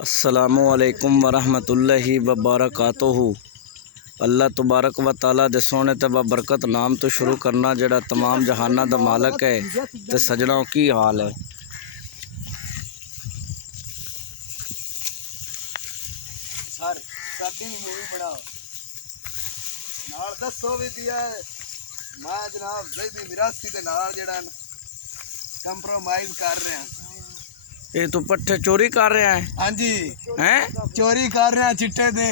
अस्सलामुअलैकुम वरहमतुल्लाहि वबरकातुहू। अल्लाह तबारक व तआला दे सोने ते बरकत नाम तो शुरू करना जड़ा तमाम जहाना दा मालक है। ते सजनों की हाल है? सर साडी मूवी बनाओ नाल दसो भी दिया है। मैं जनाब ज़ैदी मिरासी दे नाल जड़ा कंप्रोमाइज़ कर रहे हैं। ये तू पट्ठे चोरी कर रहा है? हाँ जी, हैं चोरी कर रहे हैं चिट्टे दे।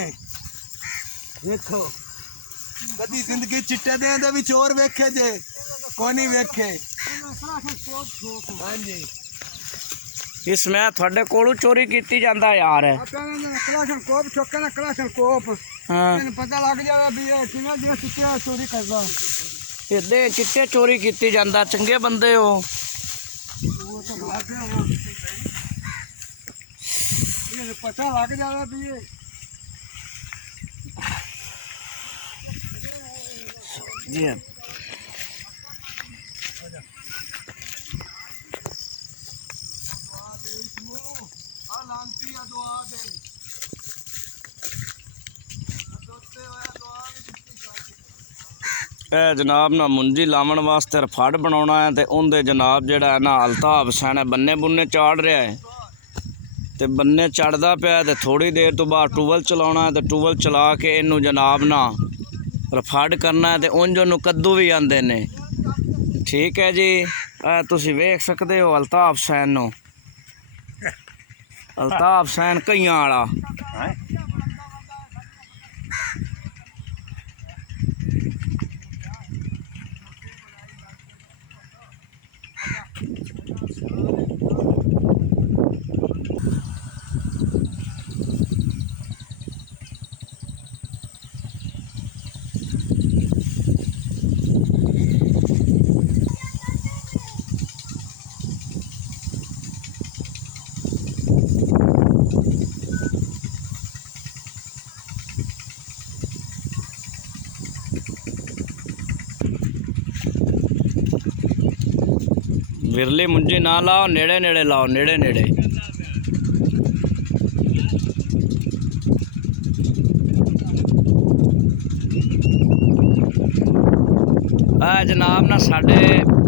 देखो कदी जिंदगी चिट्टे दे दे भी चोर वेखे जे कोई नहीं वेखे। हाँ जी इसमें थोड़े कोलू चोरी की जाता यार। कलाशनकोप चौके ना कलाशनकोप हाँ पता लग जाए भी ये किना जिना चिट्टे चोरी करदा। इदे चिट्टे चोरी की जाता। चंगे बंदे हो। वो तो बात है ये पता लग जाए भी ये जी हाँ। जनाब ना मुंजी लावन वास्ते रफड़ बनाना है तो उनके जनाब जड़ा है ना अल्ताफ हुसैन बन्ने बुन्ने चाड़ रहा है। तो बन्ने चढ़ता पाया तो थोड़ी देर तो बाद टूबल चलाना है। तो टूबल चला के इनू जनाब ना रफड़ करना है। तो उंज उन्होंने कद्दू भी आते ने। ठीक है जी, तुसी वेख सकते हो अल्ताफ हुसैन नू। अल्ताफ हुसैन कईयां वाला। विरली मुंजी ना लाओ, नेड़े नेड़े लाओ, नेड़े नेड़े। जनाब ना साडे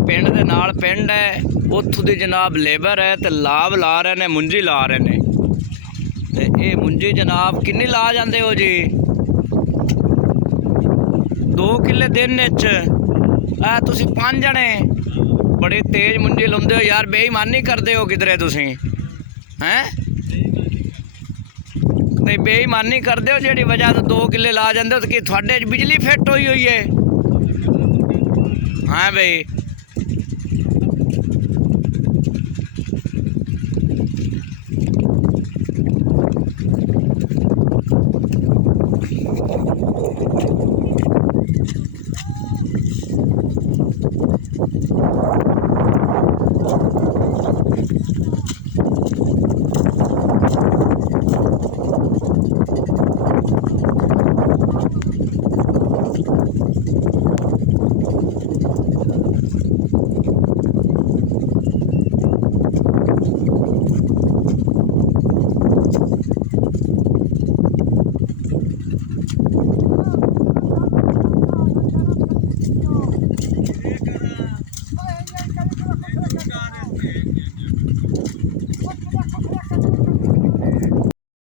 पिंड दे नाल पिंड है, उत्थों दी जनाब लेबर है। तो लाभ ला रहे ने, मुंजी ला रहे ने। ते ये मुंजी जनाब किन्नी ला जाते हो जी? 2 किले दिन च। तुसी 5 जने बड़ी तेज मुंजी लाते हो यार। बेईमानी करते हो किधरे तुसी हैं? नहीं बेईमानी करते हो जी वजह तो 2 किले ला जाते हो। तो कि थोड़े बिजली फिट हुई है? हाँ भाई